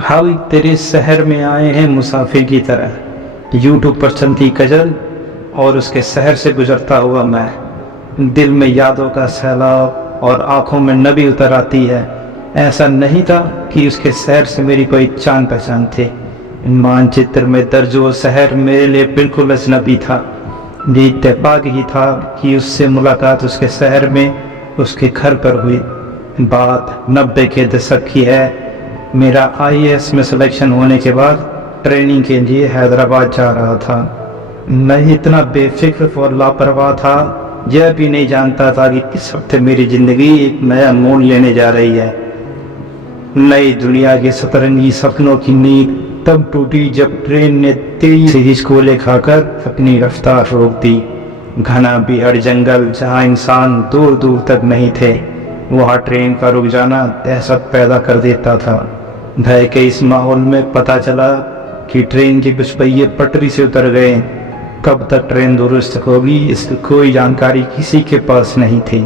हम तेरे शहर में आए हैं मुसाफिर की तरह, यूट्यूब पर चलती गजल और उसके शहर से गुजरता हुआ मैं। दिल में यादों का सैलाब और आंखों में नबी उतर आती है। ऐसा नहीं था कि उसके शहर से मेरी कोई जान पहचान थी। मानचित्र में दर्ज वो शहर मेरे लिए बिल्कुल अजनबी था। ये इत्तेफाक ही था कि उससे मुलाकात उसके शहर में उसके घर पर हुई। बात 90 के दशक की है। मेरा IAS में सिलेक्शन होने के बाद ट्रेनिंग के लिए हैदराबाद जा रहा था। मैं इतना बेफिक्र और लापरवाह था, यह भी नहीं जानता था कि किस हफ्ते मेरी ज़िंदगी एक नया मोड़ लेने जा रही है। नई दुनिया के सतरंगी सपनों की नींद तब टूटी जब ट्रेन ने तेज से हिचकोले खाकर अपनी रफ्तार रोक दी। घना बिहड़ जंगल जहाँ इंसान दूर दूर तक नहीं थे, वहाँ ट्रेन का रुक जाना दहशत पैदा कर देता था। भय के इस माहौल में पता चला कि ट्रेन के कुछ पहिए पटरी से उतर गए। कब तक ट्रेन दुरुस्त होगी इसकी कोई जानकारी किसी के पास नहीं थी।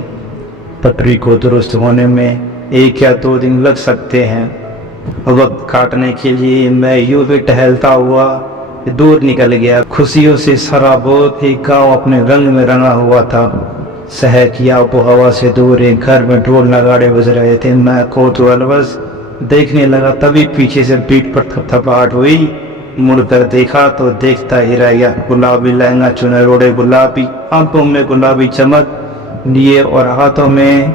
पटरी को दुरुस्त होने में 1 या 2 दिन लग सकते हैं। वक्त काटने के लिए मैं यूं ही टहलता हुआ दूर निकल गया। खुशियों से सराबोर एक गाँव अपने रंग में रंगा हुआ था। शहर की आबो हवा से दूर एक घर में ढोल नगाड़े बज रहे थे। मैं कौतूहलवश देखने लगा, तभी पीछे से पीठ पर थपथपाहट हुई। मुड़कर देखा तो देखता ही रह गया। गुलाबी लहंगा चुने रोड़े गुलाबी, आंखों में गुलाबी चमक लिए और हाथों में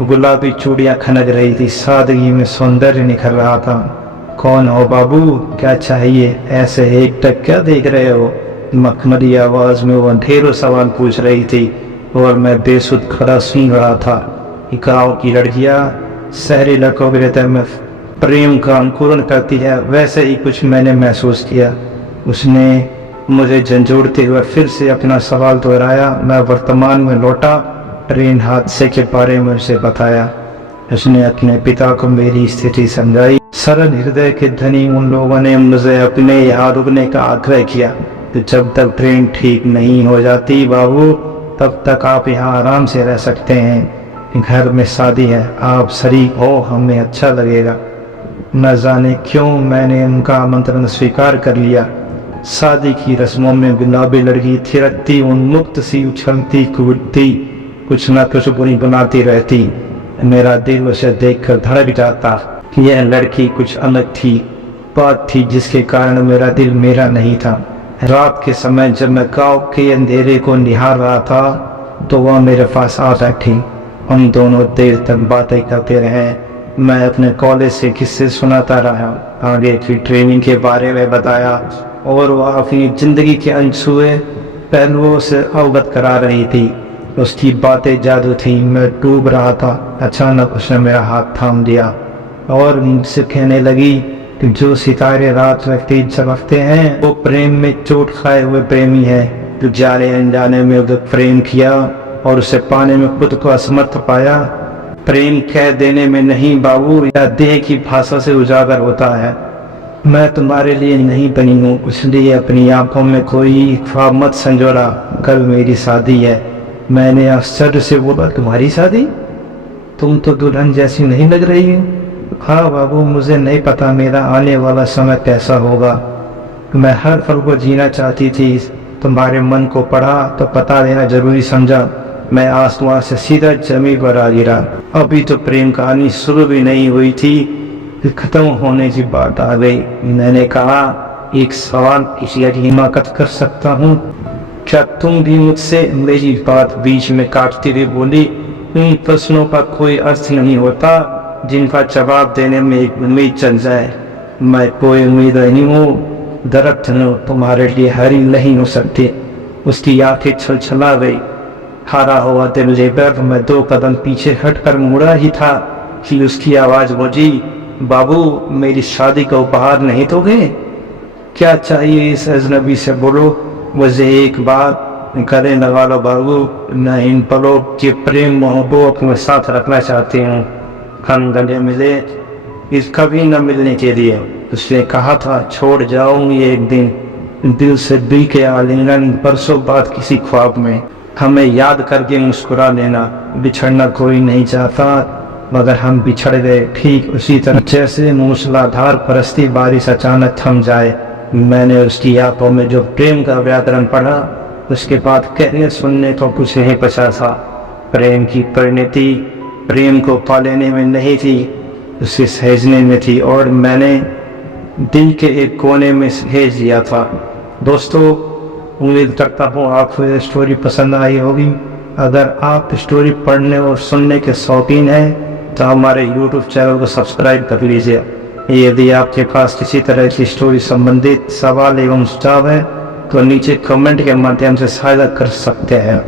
गुलाबी चूड़ियां खनक रही थी। सादगी में सौंदर्य निखर रहा था। कौन हो बाबू, क्या चाहिए? ऐसे एकटक क्या देख रहे हो? मखमली आवाज में वो ढेरों सवाल पूछ रही थी और मैं बेसुध खड़ा सुन रहा था। गाँव की लड़कियां शहरी लड़कों के हृदय में प्रेम का अंकुरण करती है, वैसे ही कुछ मैंने महसूस किया। उसने मुझे झंझोड़ते हुए फिर से अपना सवाल दोहराया। मैं वर्तमान में लौटा, ट्रेन हादसे के बारे में उसे बताया। उसने अपने पिता को मेरी स्थिति समझाई। सरल हृदय के धनी उन लोगों ने मुझे अपने यहाँ रुकने का आग्रह किया। तो जब तक ट्रेन ठीक नहीं हो जाती बाबू, तब तक आप यहाँ आराम से रह सकते हैं। घर में शादी है, आप शरीक हो, हमें अच्छा लगेगा। न जाने क्यों मैंने उनका आमंत्रण स्वीकार कर लिया। शादी की रस्मों में गुलाबी लड़की थिरकती, उन्मुक्त सी उछलती कूदती, कुछ न कुछ बुनी बनाती रहती। मेरा दिल उसे देखकर धड़क जाता। यह लड़की कुछ अलग थी। बात थी जिसके कारण मेरा दिल मेरा नहीं था। रात के समय जब मैं गाँव के अंधेरे को निहार रहा था तो वह मेरे पास आ बैठी। हम दोनों देर तक बातें करते रहे। मैं अपने कॉलेज से किस्से सुनाता रहा, आगे की ट्रेनिंग के बारे में बताया और वह अपनी जिंदगी के अनछुए पहलुओं से अवगत करा रही थी। उसकी बातें जादू थी। मैं डूब रहा था। अचानक उसने मेरा हाथ थाम दिया और मुझसे कहने लगी कि जो सितारे रात में तेज चमकते हैं वो प्रेम में चोट खाए हुए प्रेमी है, जो जाने अनजाने में उधर प्रेम किया और उसे पाने में खुद को असमर्थ पाया। प्रेम कह देने में नहीं बाबू, या देह की भाषा से उजागर होता है। मैं तुम्हारे लिए नहीं बनी हूँ, इसलिए अपनी आंखों में कोई ख्वाब मत संजोला। कल मेरी शादी है। मैंने आश्चर्य से बोला, तुम्हारी शादी? तुम तो दुल्हन जैसी नहीं लग रही हो। हाँ बाबू, मुझे नहीं पता मेरा आने वाला समय कैसा होगा। मैं हर पल को जीना चाहती थी। तुम्हारे मन को पढ़ा तो पता लेना जरूरी समझा। मैं आसमान से सीधा जमीन पर आ गिरा। अभी तो प्रेम कहानी शुरू भी नहीं हुई थी, खत्म होने की बात आ गई। मैंने कहा, एक सवाल इसलिए हिमाकत कर सकता हूँ? क्या तुम भी मुझसे? मेरी बात बीच में काटती हुई बोली, उन प्रश्नों का कोई अर्थ नहीं होता जिनका जवाब देने में एक उम्मीद चल जाए। मैं कोई उम्मीद नहीं हूँ, दरख्त न तुम्हारे लिए हरी नहीं हो सकती। उसकी आंखें छलछला गई। हारा हुआ दिल लेकर मैं 2 कदम पीछे हटकर मुड़ा ही था कि उसकी आवाज गूंजी, बाबू मेरी शादी का उपहार नहीं दोगे? क्या चाहिए इस अजनबी से? बोलो, मुझे एक बार गले लगा लो बाबू। मैं इन पलों के प्रेम मोहब्बत के साथ रखना चाहती हूँ। हम गले मिले इस कभी न मिलने के लिए। उसने कहा था, छोड़ जाऊंगी एक दिन। दिल से दिल के आलिंगन, बरसों बाद किसी ख्वाब में। हमें याद करके मुस्कुरा लेना। बिछड़ना कोई नहीं चाहता, मगर हम बिछड़ गए। ठीक उसी तरह जैसे मूसलाधार परस्ती बारिश अचानक थम जाए, मैंने उसकी आंखों में जो प्रेम का व्याकरण पढ़ा, उसके बाद कहने सुनने को कुछ नहीं बचा था। प्रेम की परिणति प्रेम को पा लेने में नहीं थी, उसे सहेजने में थी, और मैंने दिल के एक कोने में सहेज दिया था। दोस्तों, उम्मीद करता हूँ आपको ये स्टोरी पसंद आई होगी। अगर आप स्टोरी पढ़ने और सुनने के शौकीन हैं तो हमारे YouTube चैनल को सब्सक्राइब कर लीजिए। यदि आपके पास किसी तरह की स्टोरी संबंधित सवाल एवं सुझाव है तो नीचे कमेंट के माध्यम से साझा कर सकते हैं।